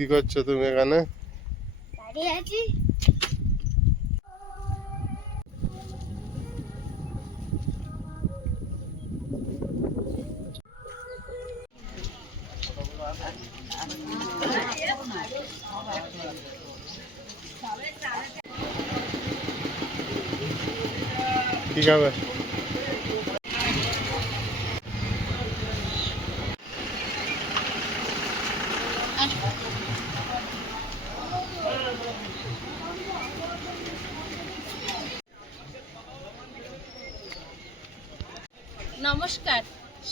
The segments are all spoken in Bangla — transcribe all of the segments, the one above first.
কি করছ তুমি এখানে? দাঁড়িয়ে আছি। কি খাবে? নমস্কার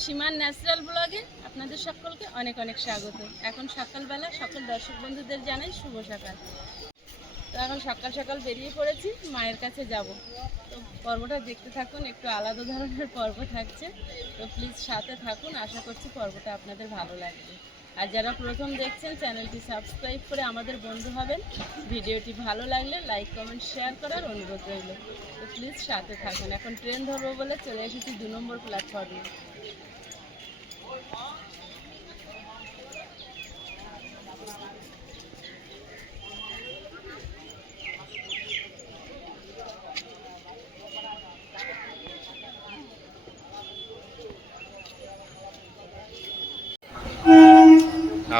সীমান ন্যাচারাল ব্লগে আপনাদের সকলকে অনেক অনেক স্বাগত। এখন সকালবেলা সকল দর্শক বন্ধুদের জানাই শুভ সকাল। তো এখন সকাল সকাল বেরিয়ে পড়েছি, মায়ের কাছে যাব। তো পর্বটা দেখতে থাকুন, একটু আলাদা ধরনের পর্ব থাকছে। তো প্লিজ সাথে থাকুন, আশা করছি পর্বটা আপনাদের ভালো লাগবে। আর যারা প্রথম দেখছেন, চ্যানেলটি সাবস্ক্রাইব করে আমাদের বন্ধু হবেন। ভিডিওটি ভালো লাগলে লাইক, কমেন্ট, শেয়ার করার অনুরোধ রইল। তো প্লিজ সাথে থাকুন। এখন ট্রেন ধরবো বলে চলে এসেছি দু নম্বর প্ল্যাটফর্মে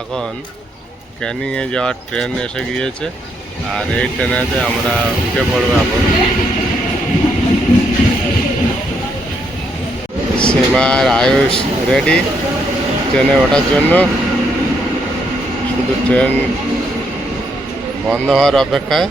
এখন ক্যানিংয়ে যাওয়ার ট্রেন এসে গিয়েছে, আর এই ট্রেনেতে আমরা উঠে পড়ব এখন। সীমার আয়ুষ রেডি ট্রেনে ওঠার জন্য। শুধু ট্রেন বন্ধ হওয়ার অপেক্ষায়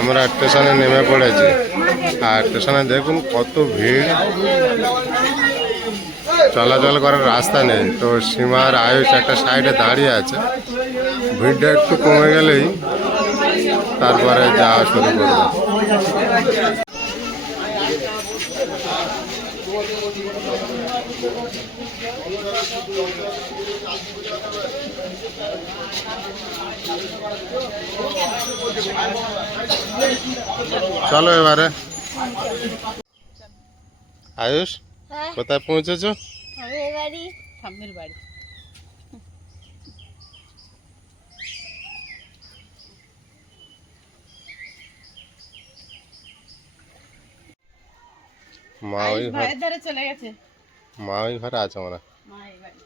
আমরা স্টেশনে নেমে পড়েছি। আর স্টেশনে দেখুন কত ভিড়। চলাচল করার রাস্তা নেই। তো সীমার আয়ুষ একটা সাইডে দাঁড়িয়ে আছে। ভিড়টা একটু কমে গেলেই তারপরে যাওয়া শুরু করবে। চলো এবারে আয়ুষ হ্যাঁ কোথায় পৌঁছেছো আমি এবারই সামনের বাড়ি মা ওই ঘর ভাইয়ের ধারে চলে গেছে মা ওই ঘরে আছে আমরা মা এই বাড়ি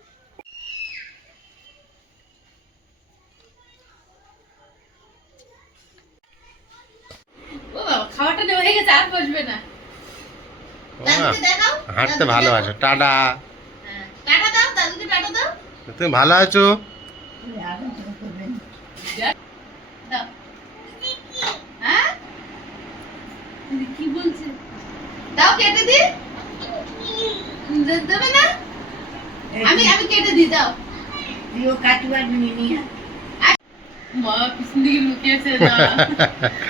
ও বাবা খাওয়াটা নেওয়া হয়ে গেছে আর বসবে না দেখাও হাঁটতে ভালোবাসো টাটা। হ্যাঁ টাটা দাও দাও। তুমি ভালো আছো? দাও। হ্যাঁ? কি বলছে? দাও কেটে দি। দেবে না? আমি আমি কেটে দিই দাও। মা পিছন দিকে লুকিয়েছে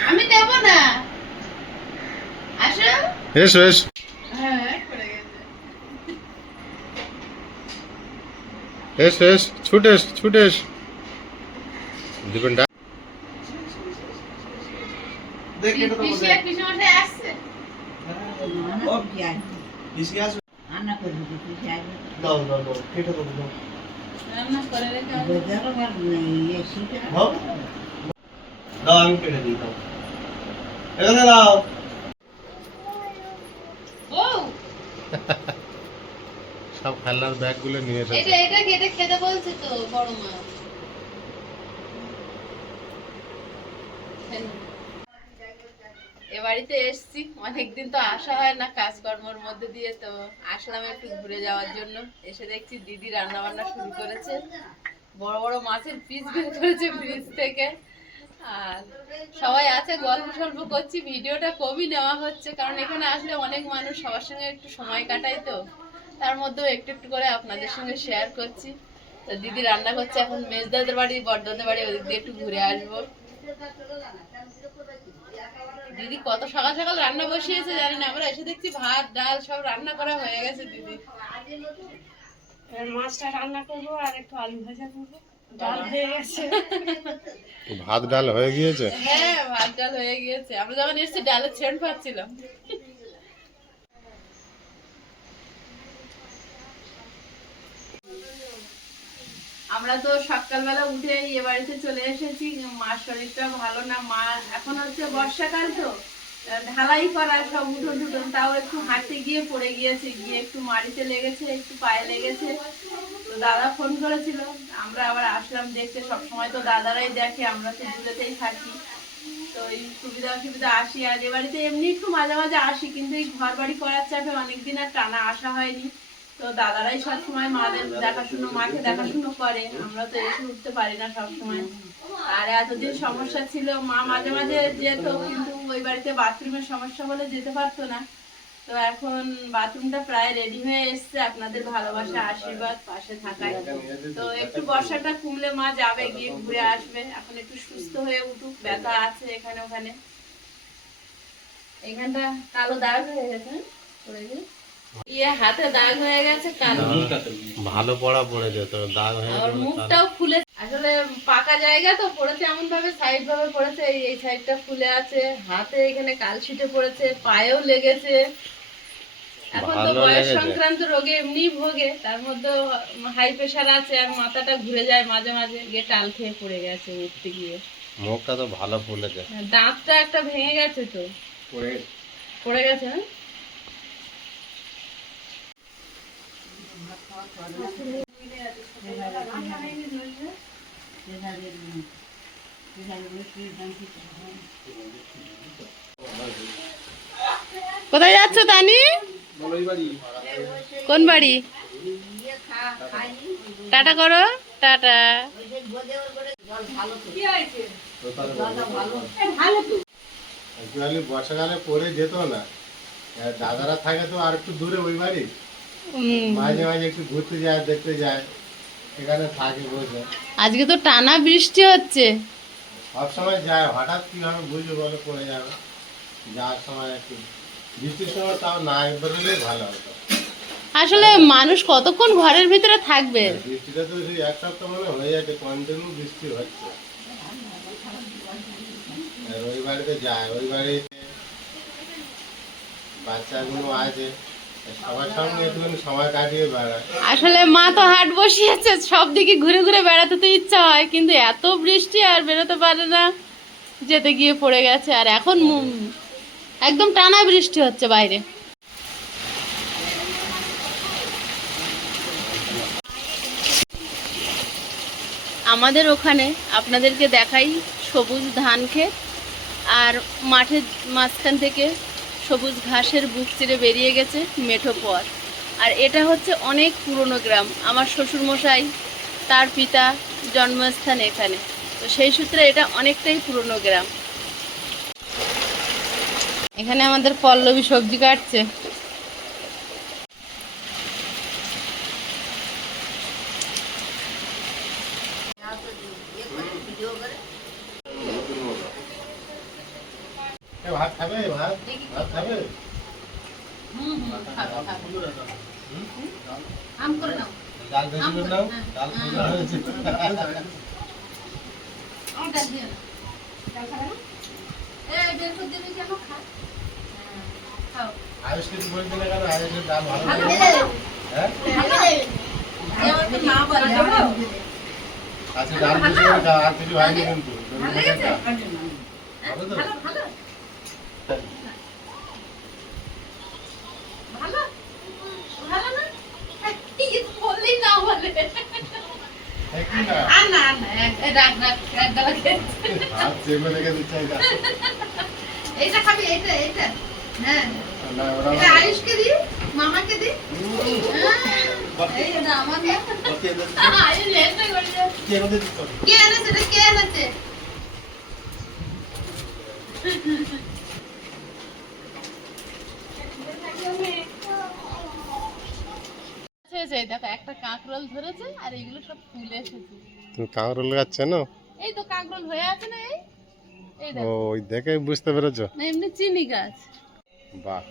আমি দেব না। আসো। এসো এসো হ্যাঁ পড়ে গেছে এসো এসো ছুটে এসো ছুটে এসো আসছে? দাও সব নিয়ে এসেছে। এটা এটা কেটে খেতে বলছে তো বড় মা। এ বাড়িতে এসছি, অনেকদিন তো আসা হয় না মধ্যে দিয়ে, তো আসলাম একটু ঘুরে যাওয়ার জন্য। এসে দেখছি দিদি রান্না বান্না শুরু করেছে। বড় বড় মাছের পিস বের করেছে ফ্রিজ থেকে। আর সবাই আছে, গল্প সল্প করছি, ভিডিওটা কমই নেওয়া হচ্ছে, কারণ এখানে আসলে অনেক মানুষ সবার সঙ্গে একটু সময় কাটায় তো। তার মধ্যেও একটু একটু করে আপনাদের সঙ্গে শেয়ার করছি। তো দিদি রান্না করছে এখন মেজদাদের বাড়ি বড়দাদের বাড়ি ওদিক দিয়ে একটু ঘুরে আসব। দিদি কত সকাল সকাল রান্না বসিয়েছে জানি না আমরা এসে দেখছি ভাত ডাল সব রান্না করা হয়ে গেছে দিদি। এবার মাছটা রান্না করব আর একটু আলু ভাজা করব। ডাল হয়ে গেছে। ভাত ডাল হয়ে গিয়েছে? হ্যাঁ ভাত ডাল হয়ে গিয়েছে। আমরা যখন এসেছি ডালের ছেড় পাচ্ছিলাম। আমরা তো সকালবেলা উঠে এ বাড়িতে চলে এসেছি। মার শরীরটা ভালো না, মা এখন হচ্ছে বর্ষাকাল তো, ঢালাই করা সব উঠোন টুটন তাও একটু হাঁটতে গিয়ে পড়ে গিয়েছে, গিয়ে একটু মাড়িতে লেগেছে, একটু পায়ে লেগেছে। তো দাদা ফোন করেছিল, আমরা আবার আসলাম দেখতে, সবসময় তো দাদারাই দেখে, আমরা তো দূরেতেই থাকি। তো এই সুবিধা অসুবিধা আসি আর এ বাড়িতে এমনি একটু মাঝে মাঝে আসি, কিন্তু এই ঘর বাড়ি করার চাপে অনেকদিন আর টানা আসা হয়নি। তো দাদারাই সবসময় মাদের দেখাশুনো, মাকে দেখাশুনো করে। আমরা তো এসে উঠতে পারি না সবসময়। আর এতদিন সমস্যা ছিল, মা মাঝে মাঝে যেত, কিন্তু ওই বাড়িতে বাথরুমের সমস্যা বলে যেতে পারতো না। তো এখন বাথরুমটা প্রায় রেডি হয়ে এসছে, আপনাদের ভালোবাসা, আশীর্বাদ পাশে থাকায়। তো একটু বর্ষাটা কমলে মা যাবে, গিয়ে ঘুরে আসবে। এখন একটু সুস্থ হয়ে উঠুক, ব্যথা আছে এখানে ওখানে। এখানটা কালো দাগ হয়ে গেছে। ইয়ে হাতে দাগ হয়ে গেছে কালো। ভালো পড়া পড়ে যেত দাগ হয়ে আর মুখটাও ফুলে আসলে পাকা জায়গা তো পড়েছে এমন ভাবে সাইড ভাবে পড়েছে এই এই সাইডটা ফুলে আছে হাতে এখানে কালশিটে পড়েছে পায়েও লেগেছে। এখন তো বয়স সংক্রান্ত রোগে এমনি ভোগে তার মধ্যে হাই প্রেশার আছে আর মাথাটা ঘুরে যায় মাঝে মাঝে গিয়ে টাল খেয়ে পড়ে গেছে উঠতে গিয়ে। মুখটা তো ভালো ফুলেছে। দাঁতটা একটা ভেঙে গেছে তো। পড়ে গেছে। হ্যাঁ কোথায় যাচ্ছ, তানি? কোন বাড়ি? টাটা করো, টাটা। বর্ষাকালে পড়ে যেত না। দাদারা থাকে তো আর একটু দূরে ওই বাড়ি। মাঝে মাঝে একটু ঘুরতে যায় দেখতে যায়। এখানে থাকে বসে। আজকে তো টানা বৃষ্টি হচ্ছে। সব সময় যায় হঠাৎ কীভাবে বুঝবে বলে পড়ে যাবে। যাওয়ার সময় একটু বৃষ্টির সময় তাও না বেরোলেই ভালো হতো। আসলে মানুষ কতক্ষণ ঘরের ভিতরে থাকবে? বৃষ্টিটা তো সেই এক সপ্তাহ মনে হয়ে যাচ্ছে কন্টিনিউ বৃষ্টি হচ্ছে। ওই বাড়িতে যায় ওই বাড়িতে বাচ্চাগুলো আছে। আসলে মা তো হাট বসিয়েছে, সব দিকে ঘুরে ঘুরে বেড়াতে তো ইচ্ছা হয়, কিন্তু এত বৃষ্টি আর বেরোতে পারে না, যেতে গিয়ে পড়ে গেছে, আর এখন একদম টানা বৃষ্টি হচ্ছে বাইরে। আমাদের ওখানে আপনাদেরকে দেখাই সবুজ ধান ক্ষেত, আর মাঠের মাঝখান থেকে সবুজ ঘাসের বুক চিরে বেরিয়ে গেছে মেঠো পথ। আর এটা হচ্ছে অনেক পুরনো গ্রাম, আমার শ্বশুরমশাই, তার পিতা জন্মস্থান এখানে। তো সেই সূত্রে এটা অনেকটাই পুরনো গ্রাম। এখানে আমাদের পল্লবী সবজি কাটছে এ, ভাত খাবে ভাত ভাত খাবে ডাল বেশি করে নাও? ডাল হয়েছে। না? কেন? আয়ুষের ডাল ভালো হ্যাঁ? আচ্ছা ডাল আর কিছু হয়নি কিন্তু। হবে তো এই কি না হাত চেপে রেখে দিচ্ছে এটা খাবি হ্যাঁ। এটা আয়ুষকে দি মামাকে দি। কে এনেছে কে এনেছে? দেখো একটা কাঁকরোল ধরেছে আর এগুলো সব ফুল এসেছে। কাঁকরোল গাছ এই তো কাঁকরোল হয়ে আছে না এই? ওই দেখে বুঝতে পেরেছ? না এমনি চিনি গাছ। বাহ।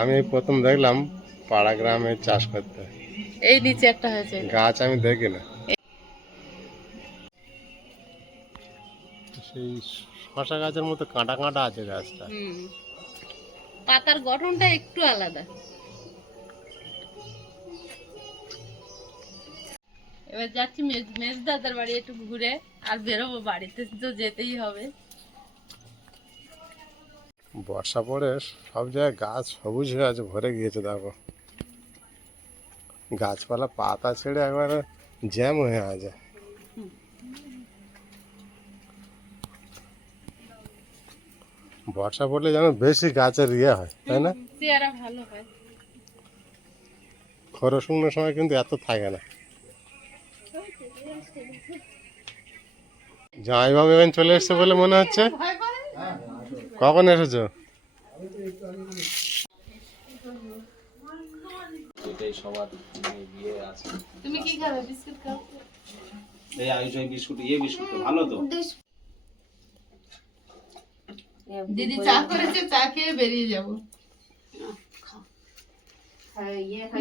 আমি প্রথম দেখলাম পাড়া গ্রামে চাষ করতে। এই নিচে একটা হয়েছে। গাছ আমি দেখি না। সেই শশা গাছের মতো কাঁটা কাঁটা আছে গাছটা। পাতার গঠনটা একটু আলাদা। এবার যাচ্ছি মেজ- মেজদাদার বাড়ি একটু ঘুরে আর বেরোবো বাড়িতে তো যেতেই হবে। বর্ষা পড়ে সব জায়গায় গাছ সবুজ হয়ে আছে ভরে গিয়েছে দেখো। গাছপালা পাতা ছেড়ে একবারে জ্যাম হয়ে আছে। বর্ষা পড়লে যেন বেশি গাছের ইয়ে হয় তাই না? হয়। খরো শুকনোর সময় কিন্তু এত থাকে না। জামাইবাবু এখন চলে এসছে বলে মনে হচ্ছে। কখন এসেছ? তুমি কি খাবে? বিস্কুট খাও। এই আয়ুষ বিস্কুট ইয়ে বিস্কুট ভালো তো। দিদি চা করেছে চা খেয়ে বেরিয়ে যাব।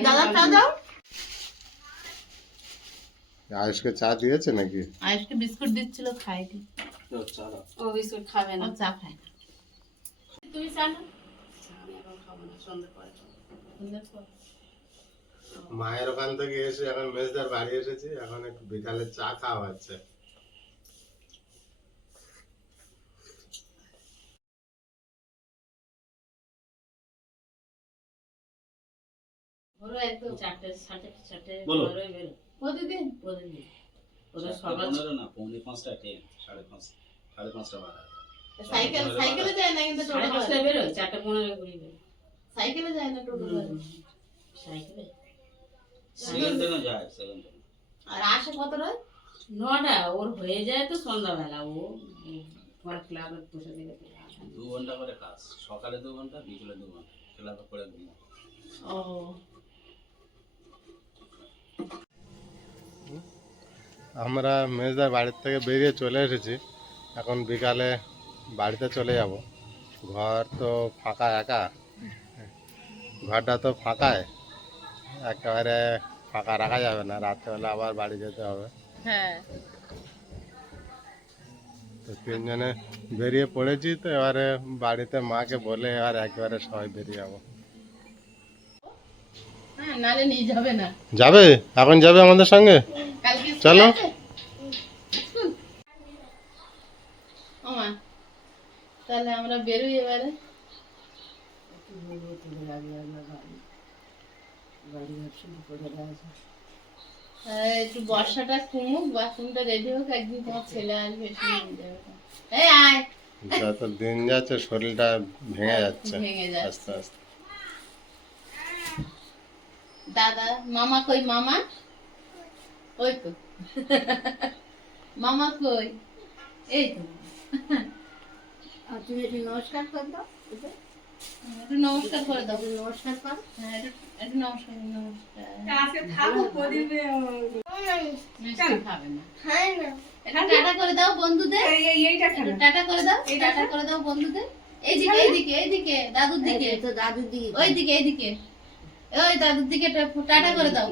দাদা চা দাও। আয়ুষকে চা দিয়েছে নাকি? আজকে বিস্কুট দিচ্ছিল খাইনি তো চলো ও বিস্কুট খাবে ও চা খায় না। তুমি চা না মায়ের ওখান থেকে এসে এখন মেজদার বাড়ি এসেছি এখন একটু বিকালে চা খাওয়া হচ্ছে। বলো। প্রতিদিন পনেরো না পৌনে পাঁচটা ট্রেন সাড়ে পাঁচ সাড়ে পাঁচটা বাজে। সাইকেল সাইকেলে যায় না কিন্তু টোটো করে। বেরোয় চারটা পনেরো কুড়ি সাইকেলে যায় না টোটো সাইকেলে? সেকেন্ড যায় সেকেন্ড আর আসে কত নটা ওর হয়ে যায় তো সন্ধ্যাবেলা ও তোমার ক্লাবে বসে থেকে দু ঘণ্টা করে ক্লাস সকালে দু ঘণ্টা বিকেলে দু ঘণ্টা ক্লাবে করে ঘুমো ও। আমরা মেজদার বাড়ির থেকে বেরিয়ে চলে এসেছি। এখন বিকালে বাড়িতে চলে যাব। ঘর তো ফাঁকা একা। ঘরটা তো ফাঁকায়। একেবারে ফাঁকা রাখা যাবে না। রাত্রেবেলা আবার বাড়ি যেতে হবে। হ্যাঁ। তো তিনজনে বেরিয়ে পড়েছি তো এবারে বাড়িতে মাকে বলে এবার একেবারে সবাই বেরিয়ে যাব। যাবে? এখন যাবে আমাদের সঙ্গে? চলো। তাহলে আমরা বেরোই এবারে। হ্যাঁ, একটু বর্ষাটা কমুক বাথরুমটা রেডি হোক একদিন তোমার ছেলে আসবে এসে নিয়ে এই আয়। যত দিন যাচ্ছে শরীরটা ভেঙে যাচ্ছে। ভেঙে যাচ্ছে। আস্তে আস্তে। দাদা মামা কই মামা? ওই তো। মামা কই? এই তো। তুমি একটু নমস্কার কর দাও একটু নমস্কার করে দাও। নমস্কার কর। হ্যাঁ একটু একটু নমস্কার নমস্কার। মিষ্টি খাবে না হ্যাঁ না। একটু টাটা করে দাও বন্ধুদের। একটু টাটা করে দাও টাটা করে দাও বন্ধুদের। এইদিকে এইদিকে এইদিকে দাদুর দিকে। তো দাদুর দিকে ওই এইদিকে। ওই দাদুর দিকে টাটা করে দাও।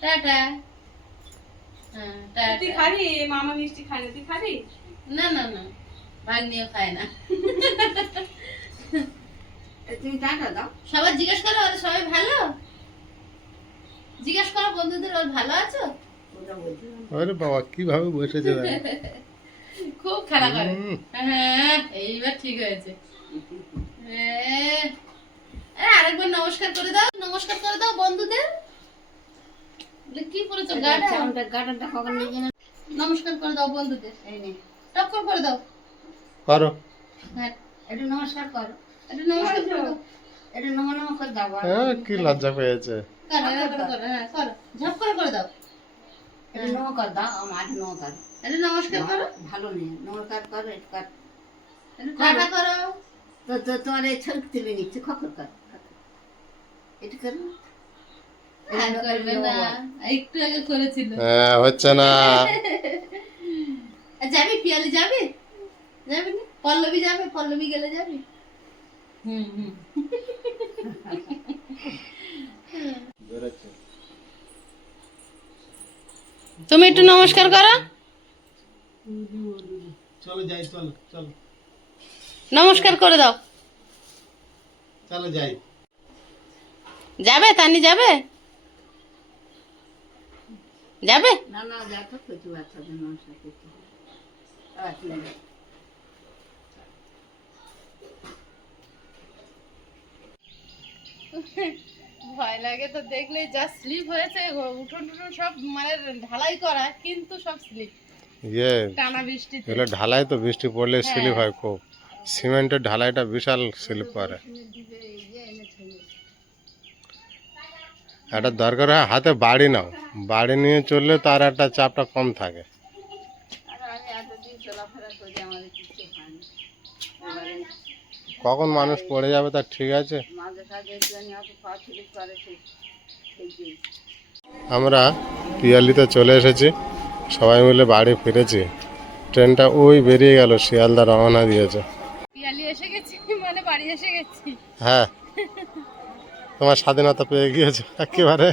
টাটা। হ্যাঁ টাটা খাবি? মামা মিষ্টি খাই না তুই খাবি? না না না ভাগ্নিও খায় না। তুমি টাটা দাও। সবাই জিজ্ঞেস করো ওরা সবাই ভালো? জিজ্ঞেস করো বন্ধুদের ওর ভালো আছো? আরে বাবা কীভাবে বসেছে খুব খারাপ করে। হ্যাঁ এইবার ঠিক হয়েছে। এ, আরে আরেকবার নমস্কার করে দাও নমস্কার করে দাও বন্ধুদের। কি করেছ? গাটা চাউনটা কখন নিয়ে নমস্কার করে দাও বন্ধুদের। এই নে। টক্কর করে দাও। করো। হ্যাঁ একটু নমস্কার করো। একটু নমস্কার করে একটু নম নম করে দাও হ্যাঁ কি লজ্জা পেয়েছে। করো করো হ্যাঁ করো। ঝপ করে করে দাও। একটু নম কর দাও আমার নম কর। একটু নমস্কার করো। ভালো নেই নমস্কার করো একটু কর। টাটা করো। তো তোমার এই ছলক তুলে নিচ্ছে খকর কর। একটু করো। একটু আগে করেছিল। হ্যাঁ হচ্ছে না। যাবি? পিয়ালি যাবি? যাবি না? পল্লবী যাবে? পল্লবী গেলে যাবি? হুম হুম। তুমি একটু নমস্কার করো। চলো যাই চল চল। নমস্কার করে দাও। চলো যাই। যাবে? তানি যাবে? যাবে? না না যা তো কিছু বাচ্চাদের নমস্কার করতে ভয় লাগে তো দেখলে যা স্লিপ হয়েছে উঠোন টুঠোন সব মানে ঢালাই করা কিন্তু সব স্লিপ ইয়ে টানা বৃষ্টিতে। এগুলো ঢালাই তো বৃষ্টি পড়লে স্লিপ হয়। খুব। সিমেন্টের ঢালাইটা বিশাল স্লিপ করে। একটা দরকার হয় হাতে বাড়ি নাও। বাড়ি নিয়ে চললে তার একটা চাপটা কম থাকে। কখন মানুষ পড়ে যাবে তার ঠিক আছে। আমরা পিয়ালিতে চলে এসেছি। সবাই মিলে বাড়ি ফিরেছি। ট্রেনটা ওই বেরিয়ে গেল শিয়ালদা রওনা দিয়েছে। পিয়ালি এসে গেছি মানে বাড়ি এসে গেছি। হ্যাঁ। তোমার স্বাধীনতা পেয়ে গিয়েছো একেবারে।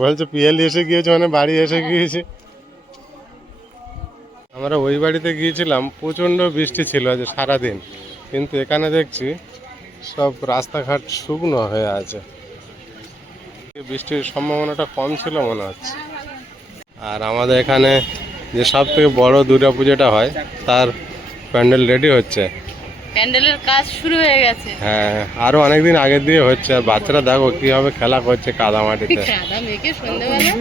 বলছে পিয়ালি এসে গিয়েছে মানে বাড়ি এসে গিয়েছে। আমরা ওই বাড়িতে গিয়েছিলাম প্রচণ্ড বৃষ্টি ছিল আজ সারাদিন। কিন্তু এখানে দেখছি সব রাস্তাঘাট শুকনো হয়ে আছে। বৃষ্টির সম্ভাবনাটা কম ছিল মনে হচ্ছে। আর আমাদের এখানে যে সব থেকে বড় দুর্গা পুজোটা হয় তার প্যান্ডেল রেডি হচ্ছে। প্যান্ডেলের কাজ শুরু হয়ে গেছে। হ্যাঁ আরও অনেকদিন আগের দিয়ে হচ্ছে। আর বাচ্চারা দেখো কীভাবে খেলা করছে কাদামাটিতে কাদা মেখে সন্ধ্যেবেলা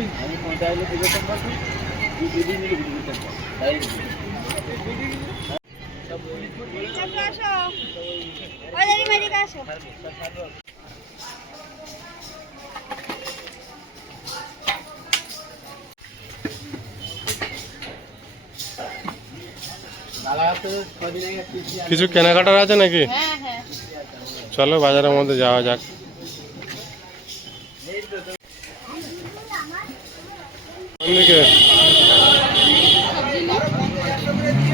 কিছু কেনাকাটার আছে নাকি? চলো বাজারের মধ্যে যাওয়া যাক।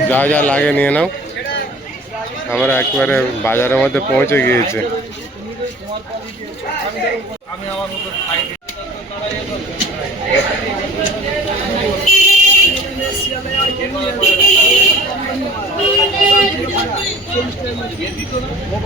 যা যা লাগে নিয়ে নাও। আমরা একবারে বাজারের মধ্যে পৌঁছে গিয়েছি।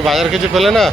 বাজার কিছু পেলে না